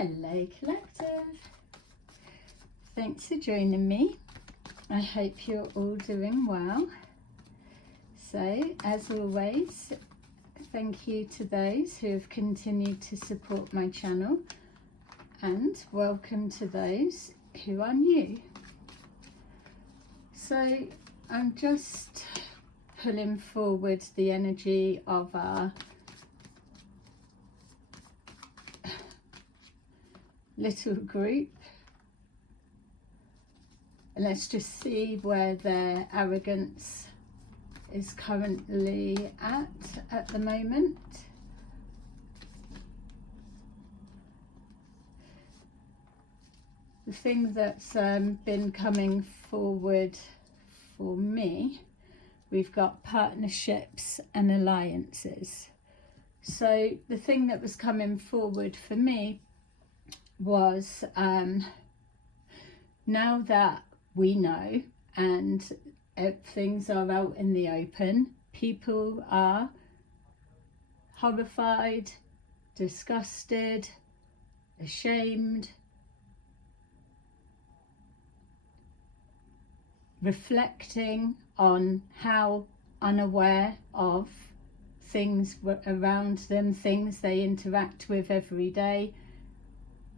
Hello Collective, thanks for joining me. I hope you're all doing well. So as always, thank you to those who have continued to support my channel, and welcome to those who are new. So I'm just pulling forward the energy of our little group, and let's just see where their arrogance is currently at the moment. The thing that's been coming forward for me, we've got partnerships and alliances. So the thing that was coming forward for me was now that we know and things are out in the open, people are horrified, disgusted, ashamed, reflecting on how unaware of things around them, things they interact with every day,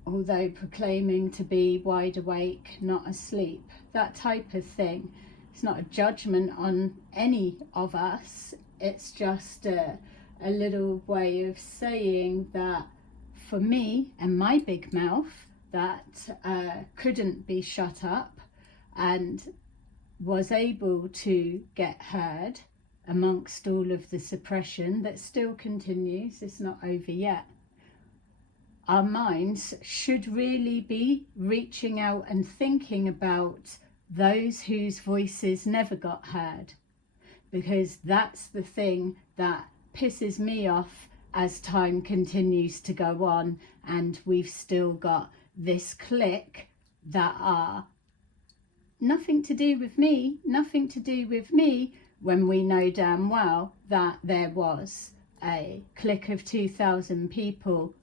although proclaiming to be wide awake, not asleep, that type of thing. It's not a judgment on any of us, it's just a little way of saying that for me and my big mouth that couldn't be shut up and was able to get heard amongst all of the suppression that still continues. It's not over yet. Our minds should really be reaching out and thinking about those whose voices never got heard, because that's the thing that pisses me off as time continues to go on, and we've still got this clique that are nothing to do with me, when we know damn well that there was a clique of 2,000 people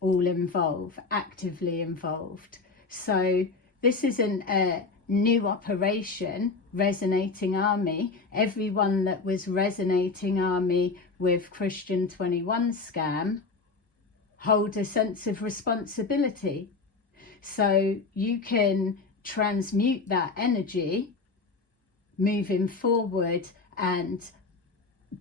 all involved, actively involved. So this isn't a new operation, Resonating Army. Everyone that was Resonating Army with Christian 21 scam hold a sense of responsibility. So you can transmute that energy moving forward and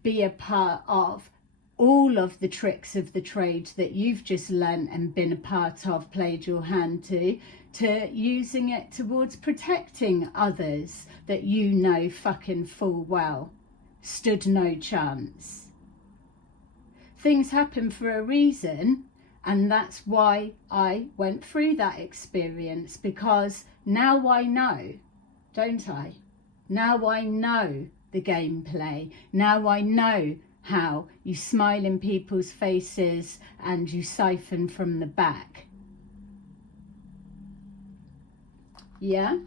be a part of all of the tricks of the trade that you've just learnt and been a part of, played your hand to using it towards protecting others that you know fucking full well stood no chance. Things happen for a reason, and that's why I went through that experience, because now I know, don't I? Now I know the gameplay. Now I know how you smile in people's faces and you siphon from the back. Yeah?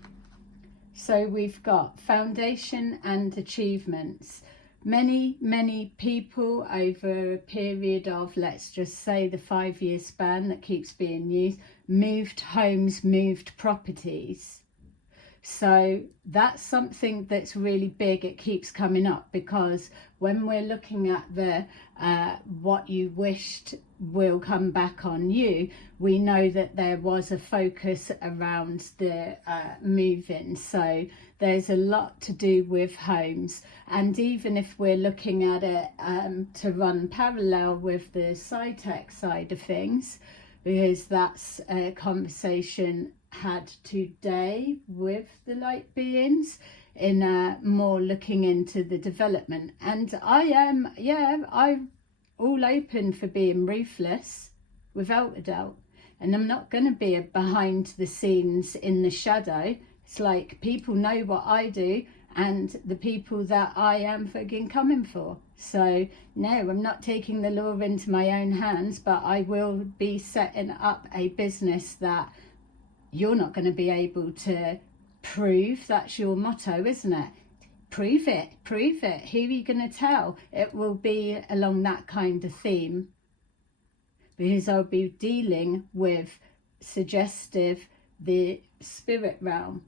So we've got foundation and achievements. Many people over a period of, let's just say, the 5-year span that keeps being used, moved homes, moved properties. So that's something that's really big. It keeps coming up, because when we're looking at the what you wished will come back on you, we know that there was a focus around the moving. So there's a lot to do with homes. And even if we're looking at it to run parallel with the SciTech side of things, because that's a conversation had today with the light beings in more looking into the development. And I'm all open for being ruthless, without a doubt, and I'm not going to be a behind the scenes in the shadow. It's like, people know what I do and the people that I am fucking coming for. So no, I'm not taking the law into my own hands, but I will be setting up a business that you're not going to be able to prove. That's your motto, isn't it? Prove it, prove it. Who are you going to tell? It will be along that kind of theme. because I'll be dealing with suggestive, the spirit realm,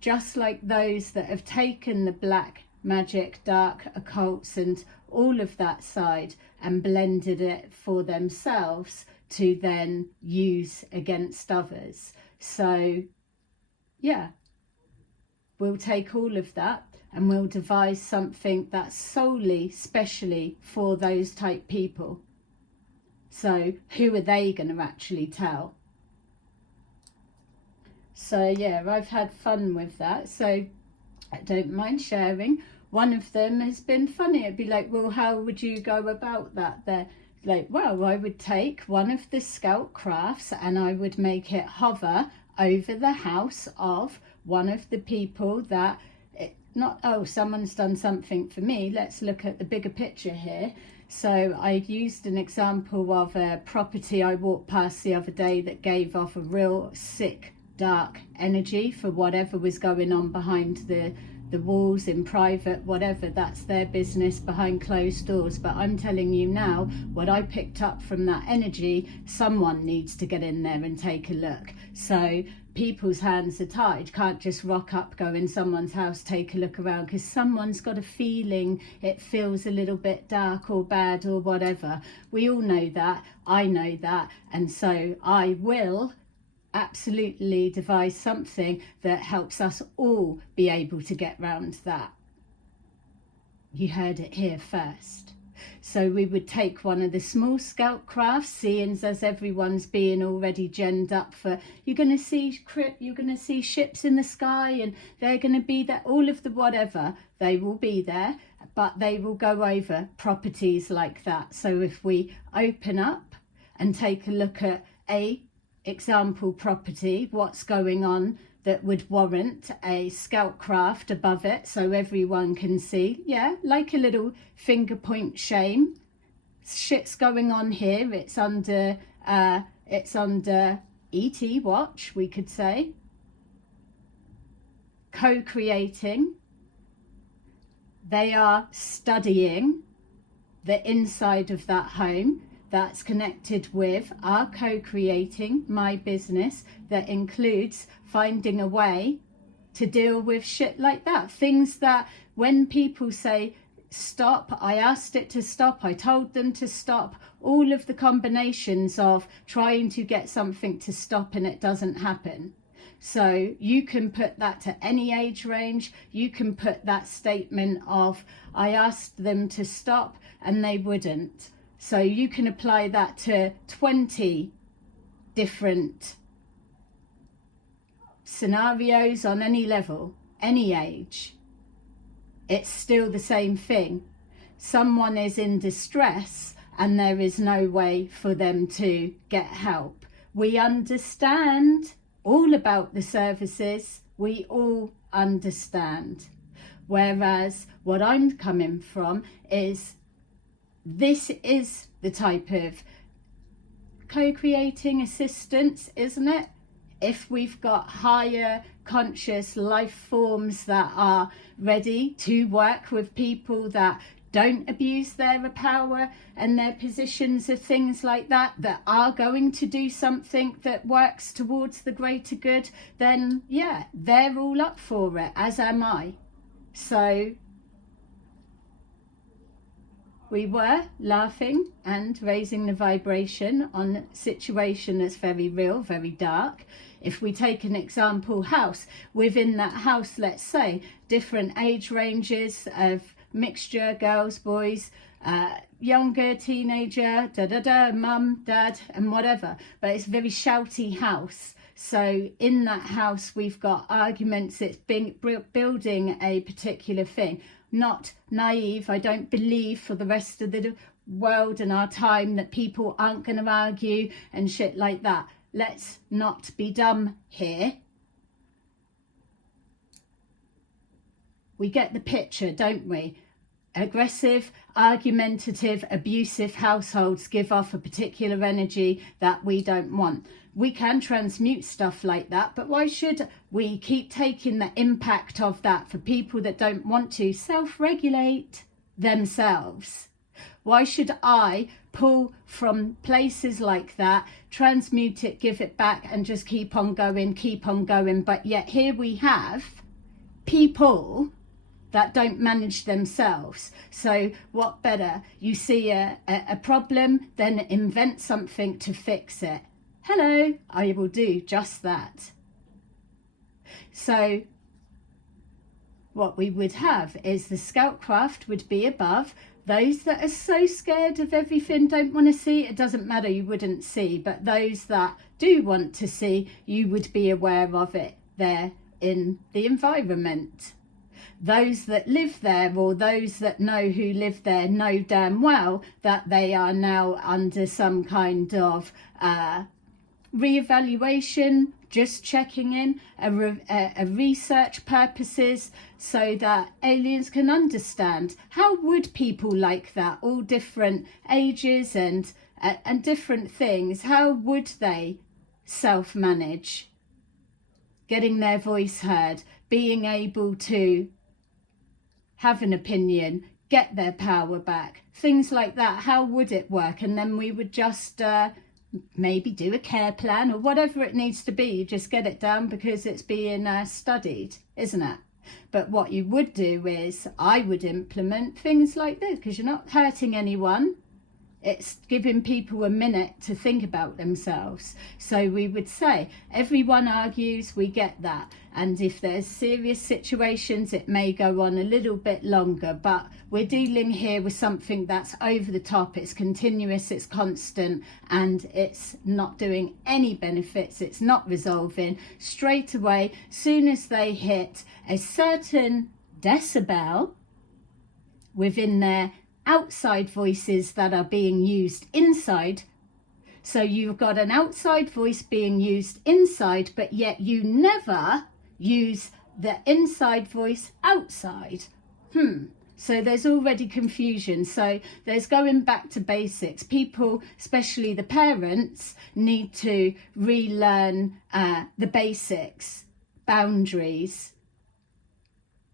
just like those that have taken the black magic, dark occults and all of that side and blended it for themselves to then use against others. So yeah, we'll take all of that and we'll devise something that's solely, specially for those type people. So who are they going to actually tell? So yeah, I've had fun with that, so I don't mind sharing. One of them has been funny. It'd be like, well, how would you go about that? They're like, well, I would take one of the scout crafts and I would make it hover over the house of one of the people that, not, oh, someone's done something for me. Let's look at the bigger picture here. So I used an example of a property I walked past the other day that gave off a real sick, dark energy for whatever was going on behind the walls in private, whatever, that's their business behind closed doors. But I'm telling you now, what I picked up from that energy, someone needs to get in there and take a look. So people's hands are tied, can't just rock up, go in someone's house, take a look around, because someone's got a feeling it feels a little bit dark or bad or whatever. We all know that, I know that, and so I will absolutely devise something that helps us all be able to get round that. You heard it here first. So we would take one of the small scout crafts, seeing as everyone's being already genned up for, you're going to see ships in the sky and they're going to be there, all of the whatever, they will be there, but they will go over properties like that. So if we open up and take a look at a example property, what's going on that would warrant a scout craft above it so everyone can see, yeah, like a little finger point shame, shit's going on here, it's under ET watch, we could say, co-creating. They are studying the inside of that home that's connected with our co-creating my business, that includes finding a way to deal with shit like that. Things that when people say stop, I asked it to stop, I told them to stop, all of the combinations of trying to get something to stop and it doesn't happen. So you can put that to any age range. You can put that statement of I asked them to stop and they wouldn't. So you can apply that to 20 different scenarios on any level, any age. It's still the same thing. Someone is in distress and there is no way for them to get help. We understand all about the services. We all understand. Whereas what I'm coming from is, this is the type of co-creating assistance, isn't it? If we've got higher conscious life forms that are ready to work with people that don't abuse their power and their positions of things like that, that are going to do something that works towards the greater good, then yeah, they're all up for it, as am I. So we were laughing and raising the vibration on a situation that's very real, very dark. If we take an example house, within that house, let's say, different age ranges of mixture, girls, boys, younger, teenager, mum, dad, and whatever. But it's a very shouty house. So in that house, we've got arguments. It's been building a particular thing. Not naive. I don't believe for the rest of the world and our time that people aren't going to argue and shit like that. Let's not be dumb here. We get the picture, don't we? Aggressive, argumentative, abusive households give off a particular energy that we don't want. We can transmute stuff like that, but why should we keep taking the impact of that for people that don't want to self-regulate themselves? Why should I pull from places like that, transmute it, give it back, and just keep on going? But yet here we have people that don't manage themselves. So what better? You see a problem, then invent something to fix it. Hello, I will do just that. So what we would have is the Scoutcraft would be above. Those that are so scared of everything, don't want to see, it doesn't matter, you wouldn't see. But those that do want to see, you would be aware of it there in the environment. Those that live there, or those that know who live there, know damn well that they are now under some kind of re-evaluation, just checking in, a research purposes, so that aliens can understand. How would people like that, all different ages and different things, how would they self-manage, getting their voice heard, being able to have an opinion, get their power back, things like that? How would it work? And then we would just maybe do a care plan or whatever it needs to be. You just get it down because it's being studied, isn't it? But what you would do is, I would implement things like this, because you're not hurting anyone. It's giving people a minute to think about themselves. So we would say, everyone argues, we get that. And if there's serious situations, it may go on a little bit longer. But we're dealing here with something that's over the top. It's continuous, it's constant, and it's not doing any benefits. It's not resolving. Straight away, soon as they hit a certain decibel within their outside voices that are being used inside. So you've got an outside voice being used inside, but yet you never use the inside voice outside. So there's already confusion. So there's going back to basics. People, especially the parents, need to relearn the basics, boundaries.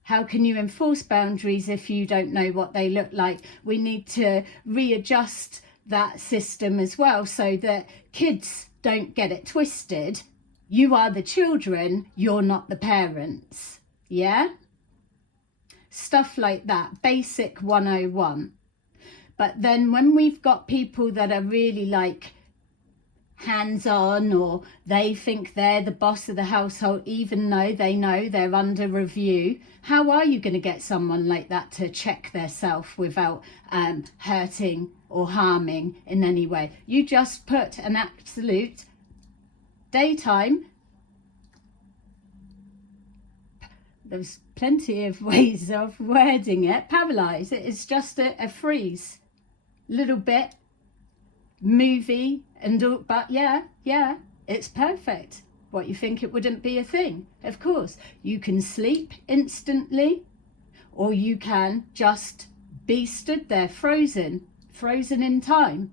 How can you enforce boundaries if you don't know what they look like? We need to readjust that system as well, so that kids don't get it twisted. You are the children, you're not the parents. Yeah? Stuff like that, basic 101. But then when we've got people that are really like hands-on, or they think they're the boss of the household, even though they know they're under review, how are you going to get someone like that to check their self without hurting or harming in any way? You just put an absolute daytime. There's plenty of ways of wording it. Paralyze. It's just a freeze, little bit movie and all, but yeah, it's perfect. What, you think it wouldn't be a thing? Of course. You can sleep instantly, or you can just be stood there frozen in time.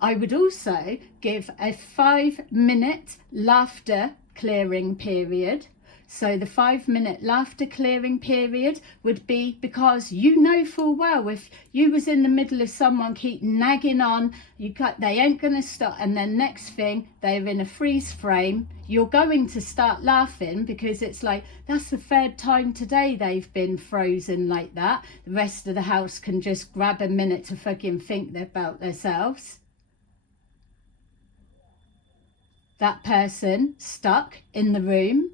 I would also give a 5-minute laughter clearing period. So the 5-minute laughter clearing period would be, because you know full well if you was in the middle of someone keep nagging on, they ain't going to stop, and then next thing they're in a freeze frame, you're going to start laughing, because it's like, that's the third time today they've been frozen like that. The rest of the house can just grab a minute to fucking think about themselves. That person stuck in the room,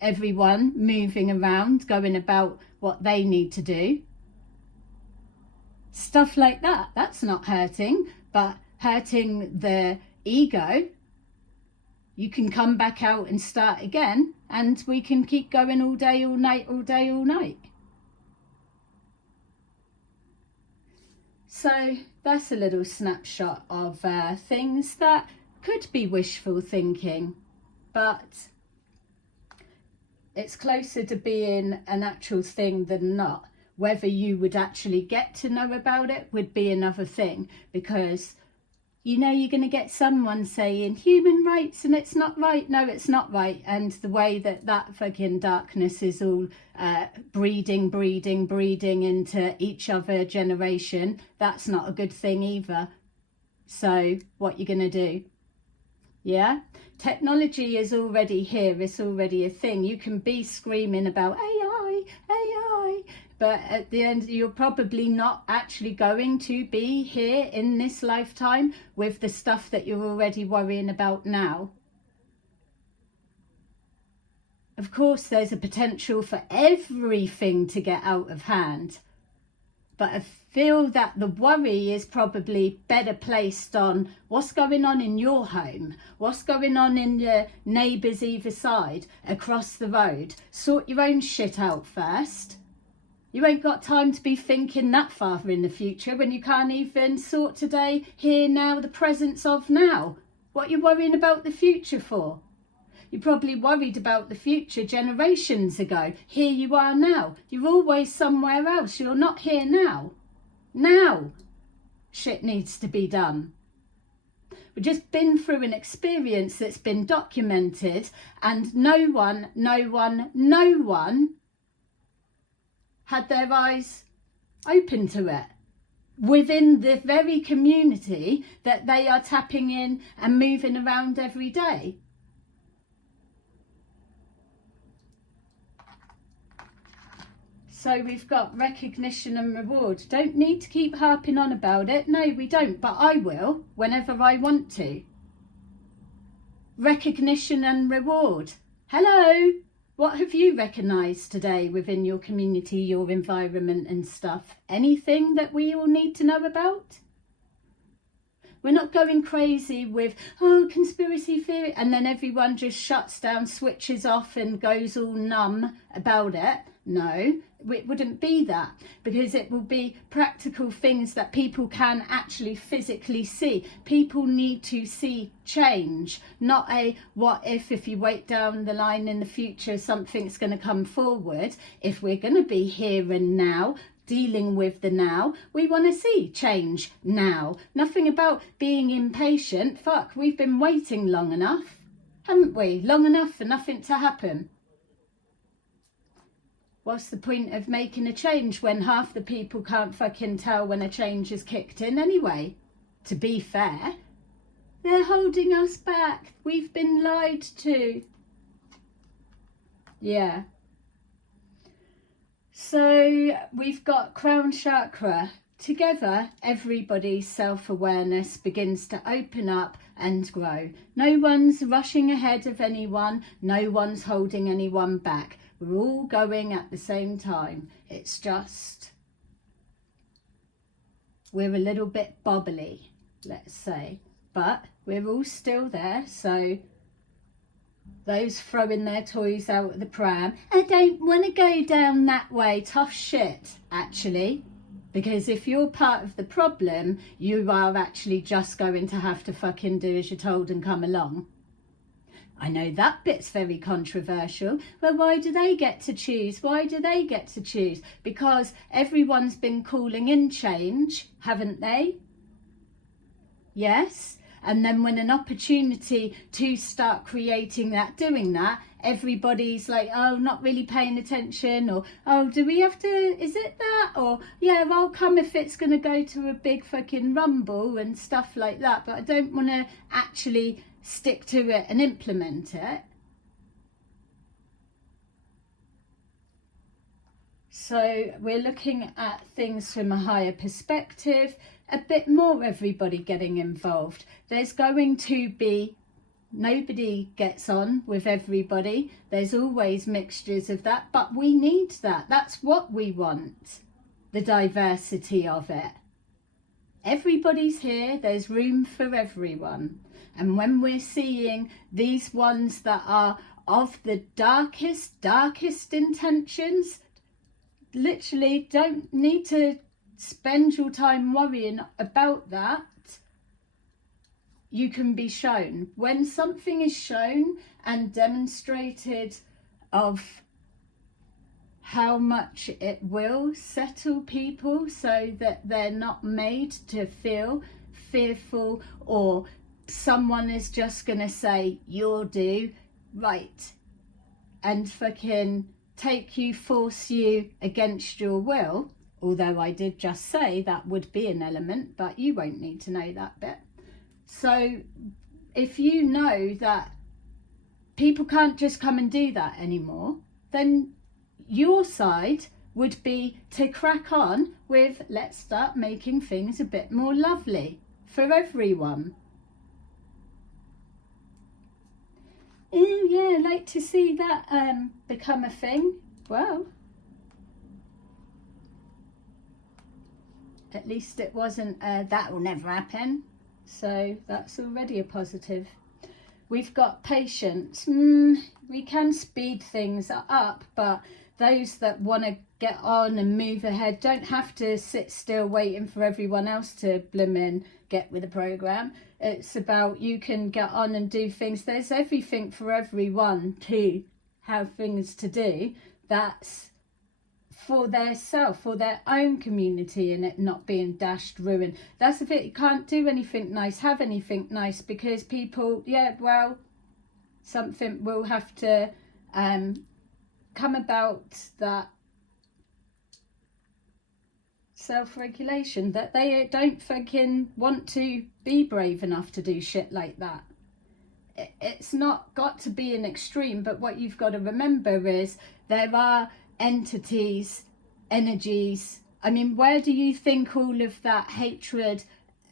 everyone moving around, going about what they need to do. Stuff like that. That's not hurting, but hurting the ego. You can come back out and start again, and we can keep going all day, all night, all day, all night. So that's a little snapshot of things that could be wishful thinking, but it's closer to being an actual thing than not. Whether you would actually get to know about it would be another thing, because you know you're going to get someone saying human rights and it's not right. No, it's not right. And the way that fucking darkness is all breeding into each other generation, that's not a good thing either. So what you're going to do? Yeah, technology is already here. It's already a thing. You can be screaming about AI, but at the end you're probably not actually going to be here in this lifetime with the stuff that you're already worrying about now. Of course, there's a potential for everything to get out of hand. But I feel that the worry is probably better placed on what's going on in your home, what's going on in your neighbours either side, across the road. Sort your own shit out first. You ain't got time to be thinking that far in the future when you can't even sort today, here, now, the presence of now. What are you worrying about the future for? You probably worried about the future generations ago. Here you are now. You're always somewhere else. You're not here now. Now, shit needs to be done. We've just been through an experience that's been documented, and no one had their eyes open to it within the very community that they are tapping in and moving around every day. So we've got recognition and reward. Don't need to keep harping on about it. No, we don't, but I will whenever I want to. Recognition and reward. Hello, what have you recognised today within your community, your environment and stuff? Anything that we all need to know about? We're not going crazy with, oh, conspiracy theory, and then everyone just shuts down, switches off and goes all numb about it. No, it wouldn't be that, because it will be practical things that people can actually physically see. People need to see change, not a what if you wait down the line in the future something's going to come forward. If we're going to be here and now, dealing with the now, we want to see change now. Nothing about being impatient. Fuck, we've been waiting long enough, haven't we? Long enough for nothing to happen. What's the point of making a change when half the people can't fucking tell when a change is kicked in anyway? To be fair, they're holding us back. We've been lied to. Yeah. So we've got crown chakra. Together, everybody's self-awareness begins to open up and grow. No one's rushing ahead of anyone. No one's holding anyone back. We're all going at the same time. It's just we're a little bit bobbly, let's say, but we're all still there. So those throwing their toys out of the pram, I don't want to go down that way. Tough shit, actually. Because if you're part of the problem, you are actually just going to have to fucking do as you're told and come along. I know that bit's very controversial. Well, why do they get to choose? Why do they get to choose? Because everyone's been calling in change, haven't they? Yes. And then when an opportunity to start creating that, doing that, everybody's like, oh, not really paying attention, or, oh, do we have to, is it that? Or, yeah, I'll come if it's going to go to a big fucking rumble and stuff like that. But I don't want to actually stick to it and implement it. So we're looking at things from a higher perspective, a bit more everybody getting involved. There's going to be, nobody gets on with everybody. There's always mixtures of that, but we need that. That's what we want, the diversity of it. Everybody's here, there's room for everyone. And when we're seeing these ones that are of the darkest intentions, literally don't need to spend your time worrying about that. You can be shown. When something is shown and demonstrated of how much it will settle people so that they're not made to feel fearful, or someone is just going to say, you'll do, right, and fucking take you, force you against your will. Although I did just say that would be an element, but you won't need to know that bit. So if you know that people can't just come and do that anymore, then your side would be to crack on with, let's start making things a bit more lovely for everyone. Yeah, like to see that become a thing. Well, at least it wasn't that will never happen. So that's already a positive. We've got patience. We can speed things up, but those that want to get on and move ahead don't have to sit still waiting for everyone else to blimmin' get with the program. It's about you can get on and do things. There's everything for everyone to have things to do. That's for their self, for their own community, and it not being dashed, ruined. That's if it, you can't do anything nice, have anything nice, because people, yeah, well, something will have to come about, that self-regulation, that they don't fucking want to be brave enough to do shit like that. It's not got to be an extreme, but what you've got to remember is there are entities, energies. I mean, where do you think all of that hatred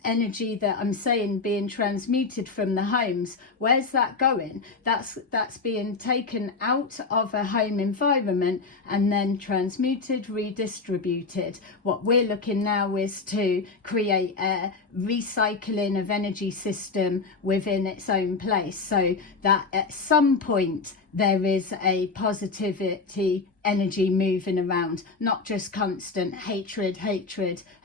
energy that I'm saying being transmuted from the homes, where's that going? That's being taken out of a home environment and then transmuted, redistributed. What we're looking now is to create a recycling of energy system within its own place, so that at some point there is a positivity energy moving around, not just constant hatred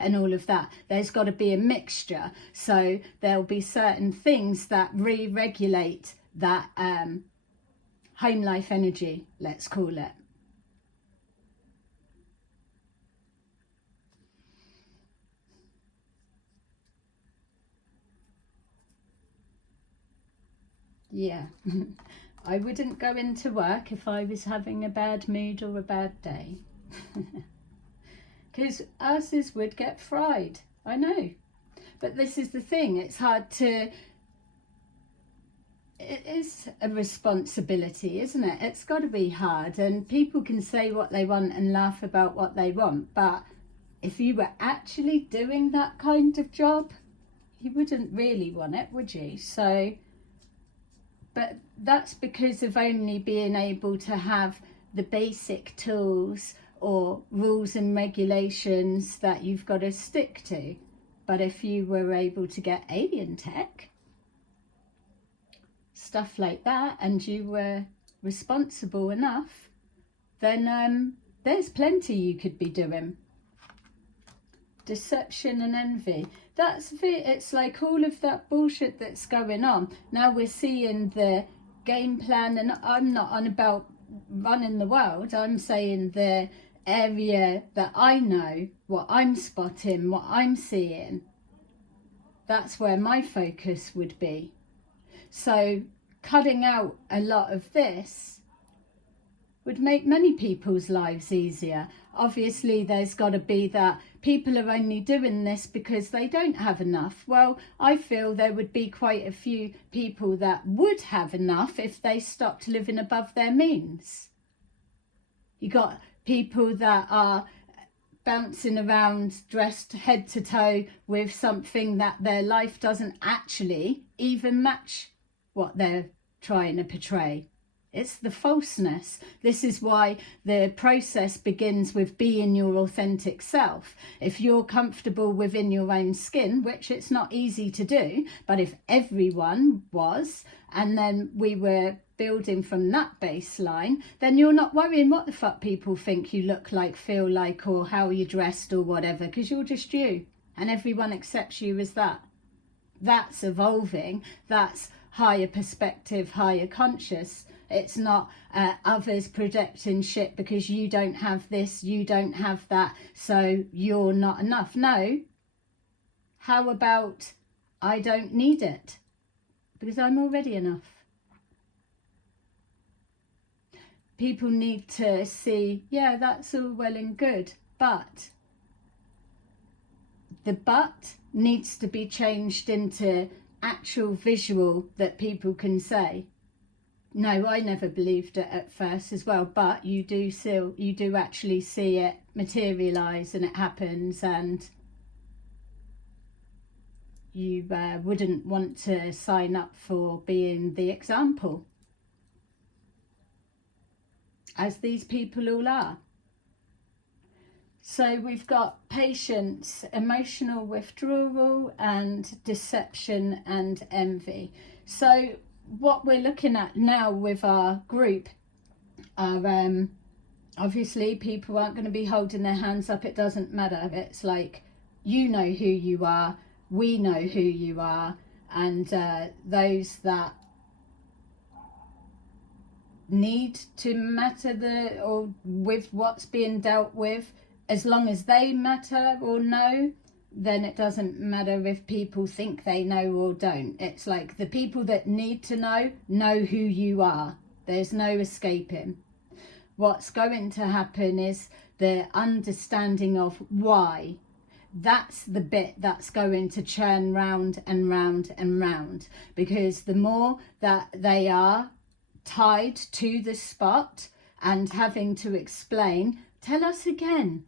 and all of that. There's got to be a mixture, so there'll be certain things that re-regulate that home life energy, let's call it. Yeah. I wouldn't go into work if I was having a bad mood or a bad day. Because asses would get fried. I know. But this is the thing. It's hard to... It is a responsibility, isn't it? It's got to be hard. And people can say what they want and laugh about what they want. But if you were actually doing that kind of job, you wouldn't really want it, would you? So... But that's because of only being able to have the basic tools or rules and regulations that you've got to stick to. But if you were able to get alien tech, stuff like that, and you were responsible enough, then there's plenty you could be doing. Deception and envy. That's it. It's like all of that bullshit that's going on. Now we're seeing the game plan, and I'm not on about running the world. I'm saying the area that I know, what I'm spotting, what I'm seeing. That's where my focus would be. So cutting out a lot of this would make many people's lives easier. Obviously, there's got to be that people are only doing this because they don't have enough. Well, I feel there would be quite a few people that would have enough if they stopped living above their means. You got people that are bouncing around dressed head to toe with something that their life doesn't actually even match what they're trying to portray. It's the falseness. This is why the process begins with being your authentic self. If you're comfortable within your own skin, which it's not easy to do, but if everyone was, and then we were building from that baseline, then you're not worrying what the fuck people think you look like, feel like, or how you're dressed or whatever, because you're just you, and everyone accepts you as that. That's evolving. That's higher perspective, higher conscious. It's not others projecting shit because you don't have this, you don't have that, so you're not enough. No. How about I don't need it because I'm already enough. People need to see, yeah, that's all well and good, but the but needs to be changed into actual visual that people can say, no, I never believed it at first as well, but you do actually see it materialize and it happens, and you wouldn't want to sign up for being the example, as these people all are. So we've got patience, emotional withdrawal, and deception and envy. So what we're looking at now with our group are obviously people aren't going to be holding their hands up. It doesn't matter. It's like, you know who you are, we know who you are, and those that need to matter or with what's being dealt with, as long as they matter or know, then it doesn't matter if people think they know or don't. It's like the people that need to know who you are. There's no escaping. What's going to happen is the understanding of why. That's the bit that's going to churn round and round and round, because the more that they are tied to the spot and having to explain, tell us again.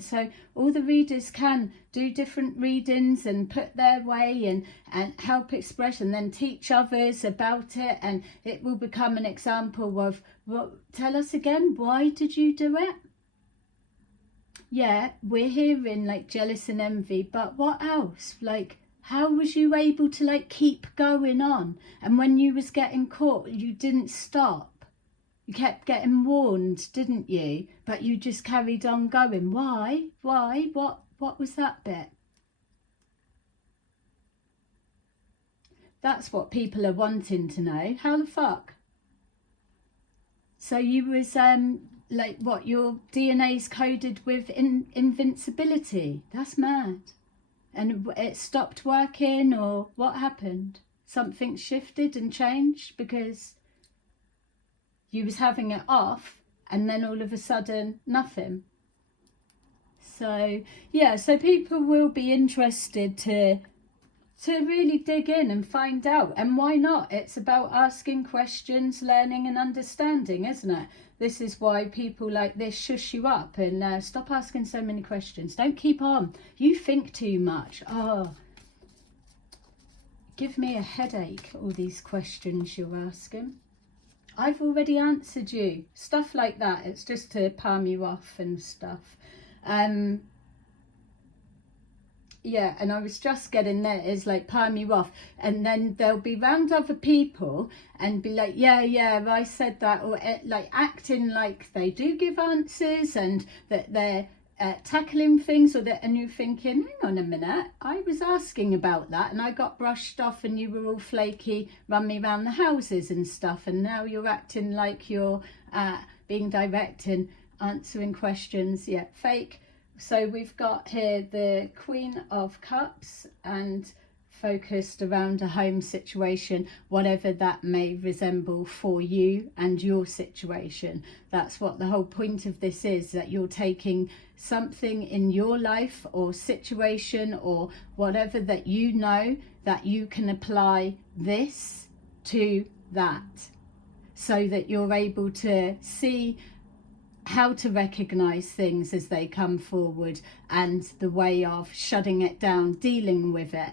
So all the readers can do different readings and put their way and help express, and then teach others about it, and it will become an example of, well, tell us again, why did you do it? Yeah, we're hearing like jealous and envy, but what else? Like, how was you able to like keep going on? And when you was getting caught, you didn't stop. You kept getting warned, didn't you? But you just carried on going. Why? What was that bit? That's what people are wanting to know. How the fuck? So you was like, what, your DNA's coded with invincibility? That's mad. And it stopped working, or what happened? Something shifted and changed because you was having it off, and then all of a sudden nothing. So yeah, so people will be interested to really dig in and find out, and why not? It's about asking questions, learning and understanding, isn't it? This is why people like this shush you up and stop asking so many questions. Don't keep on. You think too much. Oh, give me a headache, all these questions you're asking. I've already answered you. Stuff like that. It's just to palm you off and stuff. Yeah, and I was just getting there, is like palm you off, and then they'll be round other people and be like, yeah, I said that, or like acting like they do give answers and that they're tackling things, or that, and you're thinking, hang on a minute, I was asking about that and I got brushed off and you were all flaky, run me around the houses and stuff, and now you're acting like you're being direct and answering questions. Yeah, fake. So we've got here the Queen of Cups, and focused around a home situation, whatever that may resemble for you and your situation. That's what the whole point of this is, that you're taking something in your life or situation or whatever that you know, that you can apply this to that, so that you're able to see how to recognize things as they come forward, and the way of shutting it down, dealing with it,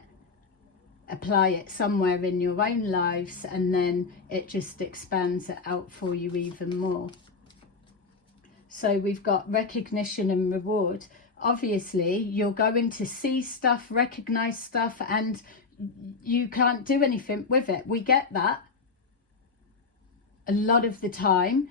apply it somewhere in your own lives, and then it just expands it out for you even more. So we've got recognition and reward. Obviously you're going to see stuff, recognize stuff, and you can't do anything with it. We get that a lot of the time.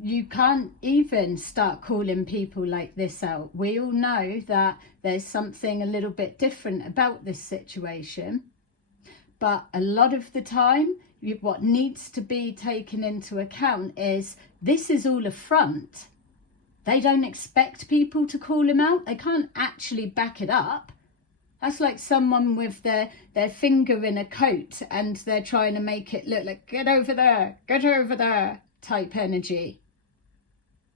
You can't even start calling people like this out. We all know that there's something a little bit different about this situation, but a lot of the time what needs to be taken into account is this is all a front. They don't expect people to call them out. They can't actually back it up. That's like someone with their finger in a coat and they're trying to make it look like, get over there type energy.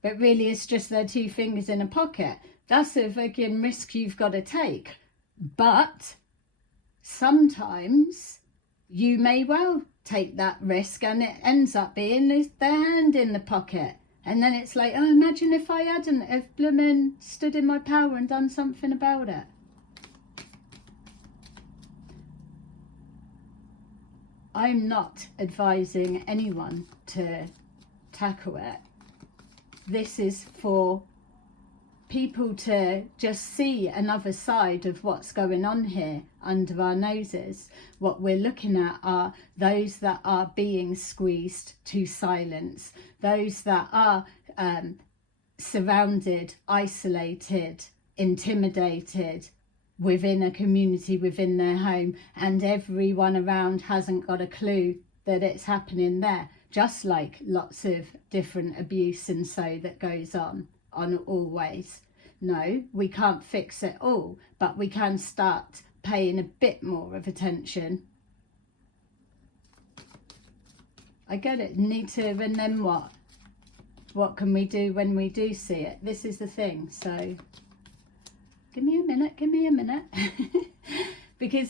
But really it's just their two fingers in a pocket. That's a fucking risk you've got to take. But sometimes you may well take that risk and it ends up being their hand in the pocket. And then it's like, oh, imagine if I hadn't have bloomin' stood in my power and done something about it. I'm not advising anyone to tackle it. This is for people to just see another side of what's going on here under our noses. What we're looking at are those that are being squeezed to silence, those that are surrounded, isolated, intimidated within a community, within their home, and everyone around hasn't got a clue that it's happening there, just like lots of different abuse and so that goes on always. No, we can't fix it all, but we can start paying a bit more of attention. I get it, need to, and then what? What can we do when we do see it? This is the thing, so give me a minute. Because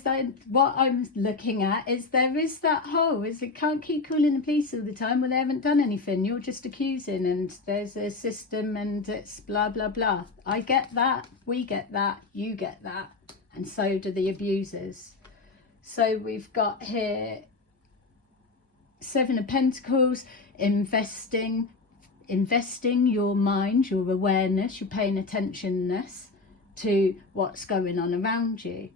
what I'm looking at is there is that whole, is it can't keep calling the police all the time when they haven't done anything. You're just accusing and there's a system and it's blah, blah, blah. I get that. We get that. You get that. And so do the abusers. So we've got here Seven of Pentacles, investing your mind, your awareness, your paying attentionness to what's going on around you.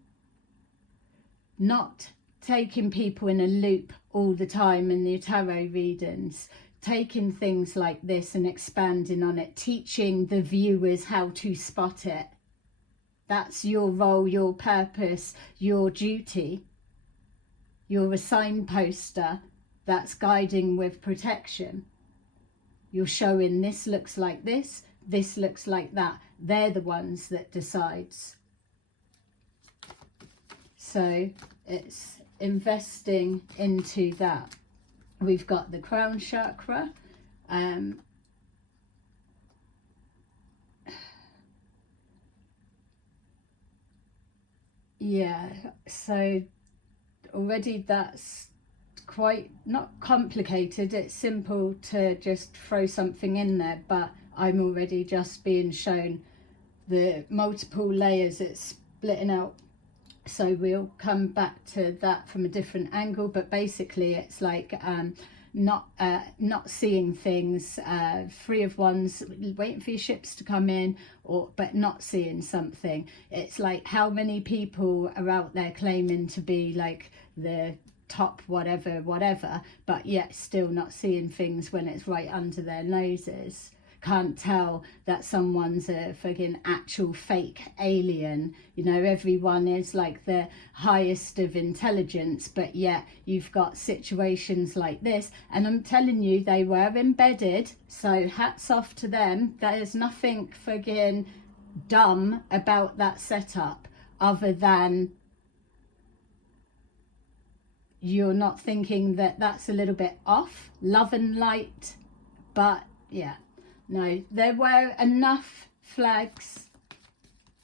Not taking people in a loop all the time in the tarot readings, taking things like this and expanding on it, teaching the viewers how to spot it. That's your role, your purpose, your duty. You're a signposter that's guiding with protection. You're showing this looks like this looks like that. They're the ones that decides. So it's investing into that. We've got the crown chakra. Yeah, so already that's quite not complicated. It's simple to just throw something in there, but I'm already just being shown the multiple layers it's splitting out. So we'll come back to that from a different angle, but basically it's like not seeing things, Three of Wands, waiting for your ships to come in, but not seeing something. It's like how many people are out there claiming to be like the top whatever, but yet still not seeing things when it's right under their noses. Can't tell that someone's a fucking actual fake alien. You know, everyone is like the highest of intelligence, but yet you've got situations like this, and I'm telling you, they were embedded, so hats off to them. There's nothing fucking dumb about that setup other than you're not thinking that that's a little bit off. Love and light, but yeah. No, there were enough flags,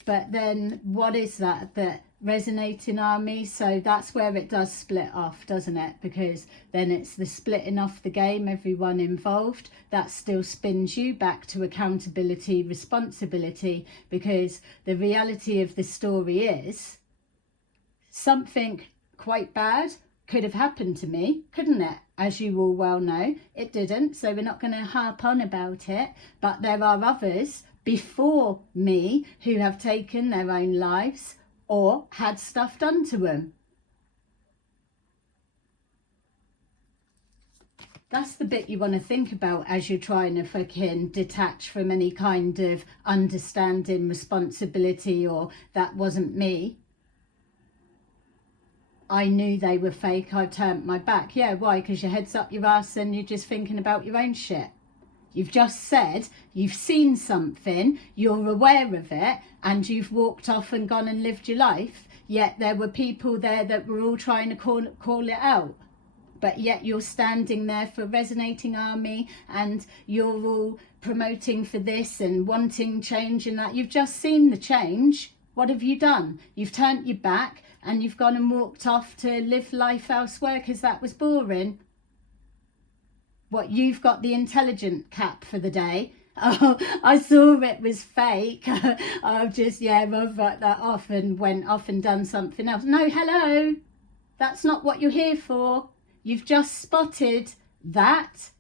but then what is that resonating army? So that's where it does split off, doesn't it? Because then it's the splitting off the game, everyone involved. That still spins you back to accountability, responsibility, because the reality of the story is something quite bad could have happened to me, couldn't it? As you all well know, it didn't, so we're not going to harp on about it. But there are others before me who have taken their own lives or had stuff done to them. That's the bit you want to think about as you're trying to fucking detach from any kind of understanding, responsibility, or that wasn't me. I knew they were fake, I turned my back. Yeah, why? Because your head's up your ass and you're just thinking about your own shit. You've just said you've seen something, you're aware of it, and you've walked off and gone and lived your life. yet there were people there that were all trying to call it out. But yet you're standing there for Resonating Army, and you're all promoting for this and wanting change and that. You've just seen the change. What have you done? You've turned your back and you've gone and walked off to live life elsewhere because that was boring. What, you've got the intelligent cap for the day? Oh, I saw it was fake. I've just, I've write that off and went off and done something else. No, hello. That's not what you're here for. You've just spotted that.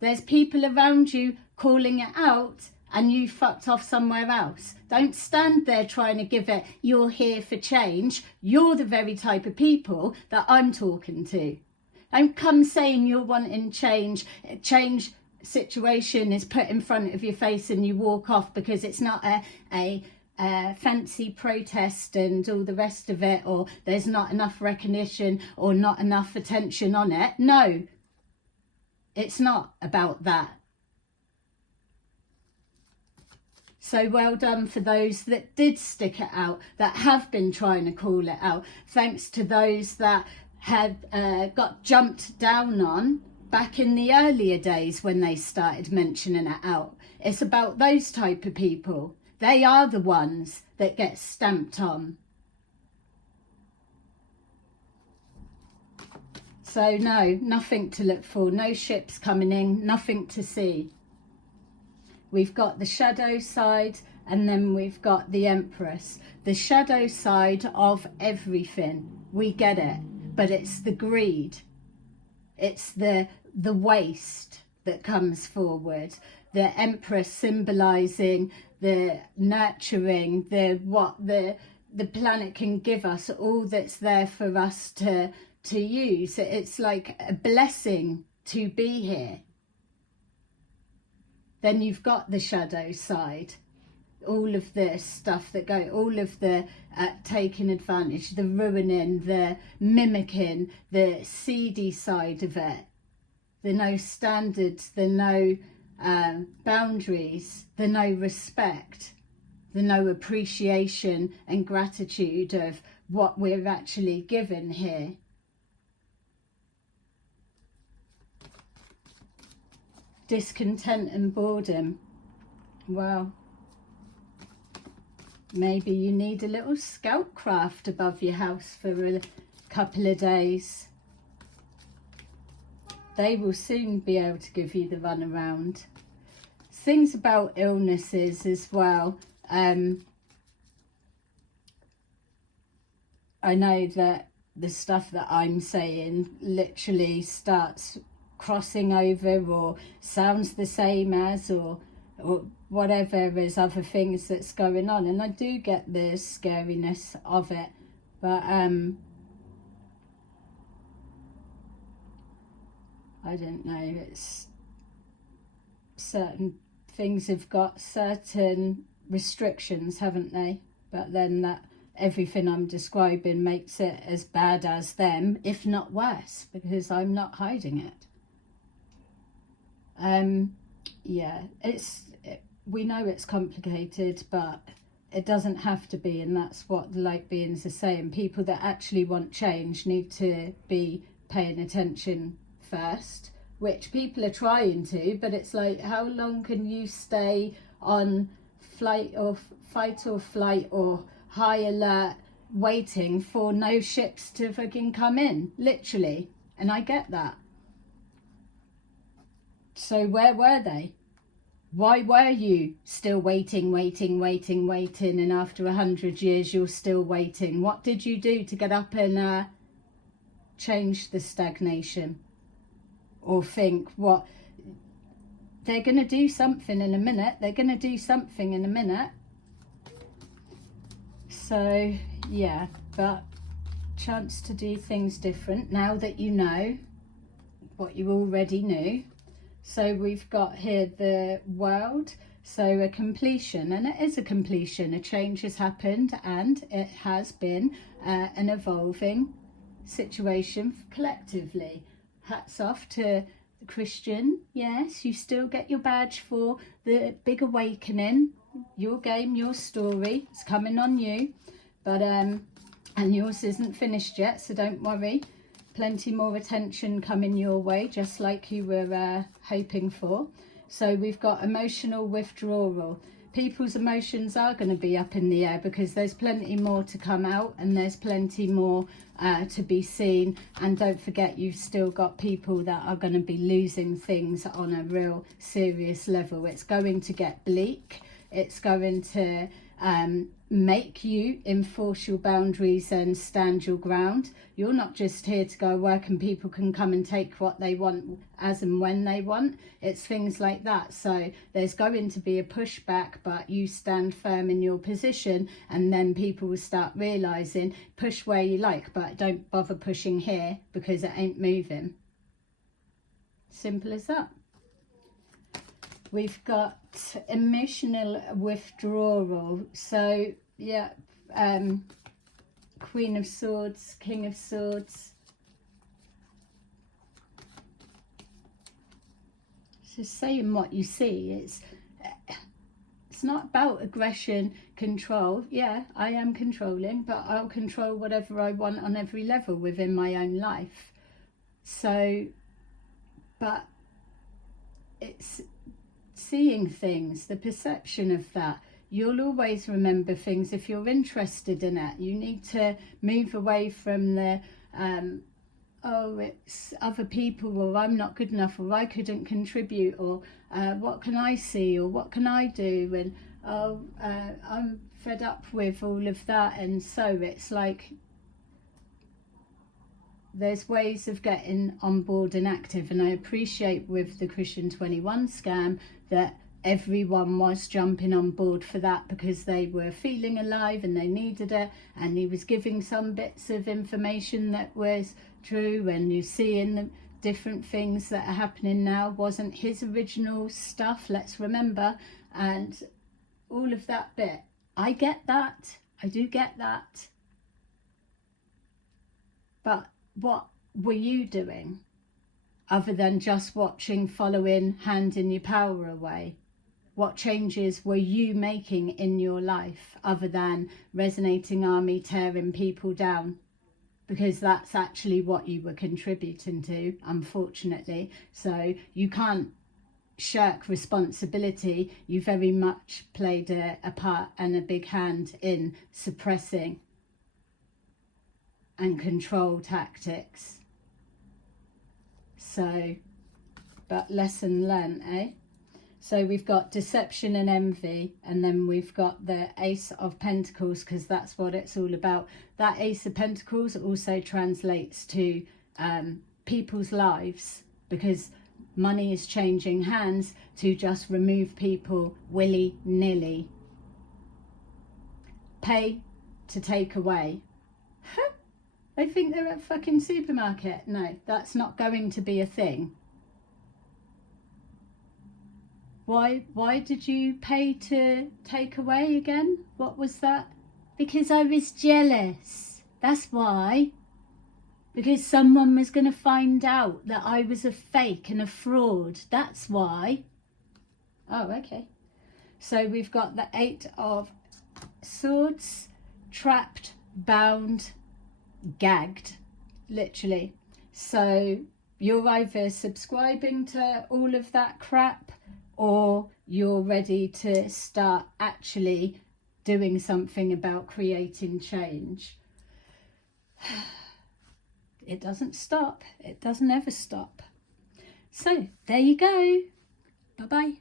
There's people around you calling it out and you fucked off somewhere else. Don't stand there trying to give it, you're here for change. You're the very type of people that I'm talking to. Don't come saying you're wanting change. Change situation is put in front of your face and you walk off because it's not a fancy protest and all the rest of it, or there's not enough recognition or not enough attention on it. No, it's not about that. So well done for those that did stick it out, that have been trying to call it out. Thanks to those that had got jumped down on back in the earlier days when they started mentioning it out. It's about those type of people. They are the ones that get stamped on. So no, nothing to look for, no ships coming in, nothing to see. We've got the shadow side and then we've got the Empress. The shadow side of everything, we get it, but it's the greed. It's the waste that comes forward. The Empress symbolizing the nurturing, what the planet can give us, all that's there for us to use. It's like a blessing to be here. Then you've got the shadow side, all of the stuff that go, all of the taking advantage, the ruining, the mimicking, the seedy side of it, the no standards, the no boundaries, the no respect, the no appreciation and gratitude of what we're actually given here. Discontent and boredom. Well, maybe you need a little scout craft above your house for a couple of days. They will soon be able to give you the runaround. Things about illnesses as well. I know that the stuff that I'm saying literally starts crossing over or sounds the same as or whatever as other things that's going on, and I do get the scariness of it, but I don't know, it's certain things have got certain restrictions, haven't they? But then that everything I'm describing makes it as bad as them, if not worse, because I'm not hiding it. Yeah, we know it's complicated, but it doesn't have to be, and that's what the light beings are saying. People that actually want change need to be paying attention first, which people are trying to, but it's like, how long can you stay on fight or flight or high alert waiting for no ships to fucking come in, literally? And I get that. So where were they? Why were you still waiting, and after 100 years you're still waiting? What did you do to get up and change the stagnation? Or think, what, they're going to do something in a minute. They're going to do something in a minute. So, yeah, but chance to do things different now that you know what you already knew. So we've got here the world, so a completion, and it is a completion. A change has happened and it has been an evolving situation collectively. Hats off to the Christian. Yes, you still get your badge for the big awakening. Your game, your story, it's coming on you. But And yours isn't finished yet, so don't worry. Plenty more attention coming your way, just like you were hoping for. So we've got emotional withdrawal. People's emotions are going to be up in the air because there's plenty more to come out, and there's plenty more to be seen. And don't forget, you've still got people that are going to be losing things on a real serious level. It's going to get bleak. It's going to make you enforce your boundaries and stand your ground. You're not just here to go work and people can come and take what they want as and when they want. It's things like that. So there's going to be a pushback, but you stand firm in your position, and then people will start realizing, push where you like, but don't bother pushing here because it ain't moving. Simple as that. We've got emotional withdrawal. So yeah, Queen of Swords, King of Swords. So saying what you see, it's not about aggression, control. Yeah, I am controlling, but I'll control whatever I want on every level within my own life. So, but it's seeing things, the perception of that. You'll always remember things if you're interested in it. You need to move away from the oh, it's other people, or I'm not good enough, or I couldn't contribute, or what can I see, or what can I do, and oh, I'm fed up with all of that. And so it's like there's ways of getting on board and active. And I appreciate with the Christian 21 scam that everyone was jumping on board for that because they were feeling alive and they needed it, and he was giving some bits of information that was true, and you see in the different things that are happening now wasn't his original stuff, let's remember, and all of that bit. I get that, I do get that, but what were you doing other than just watching, following, handing your power away? What changes were you making in your life other than resonating army, tearing people down? Because that's actually what you were contributing to, unfortunately. So you can't shirk responsibility. You very much played a part and a big hand in suppressing and control tactics. So, but lesson learned, eh? So we've got deception and envy, and then we've got the Ace of Pentacles, because that's what it's all about. That Ace of Pentacles also translates to people's lives, because money is changing hands to just remove people willy-nilly. Pay to take away. They think they're at a fucking supermarket. No, that's not going to be a thing. Why did you pay to take away again? What was that? Because I was jealous. That's why. Because someone was going to find out that I was a fake and a fraud. That's why. Oh, okay. So we've got the 8 of Swords, trapped, bound, gagged, literally. So you're either subscribing to all of that crap, or you're ready to start actually doing something about creating change. It doesn't stop. It doesn't ever stop. So there you go. Bye-bye.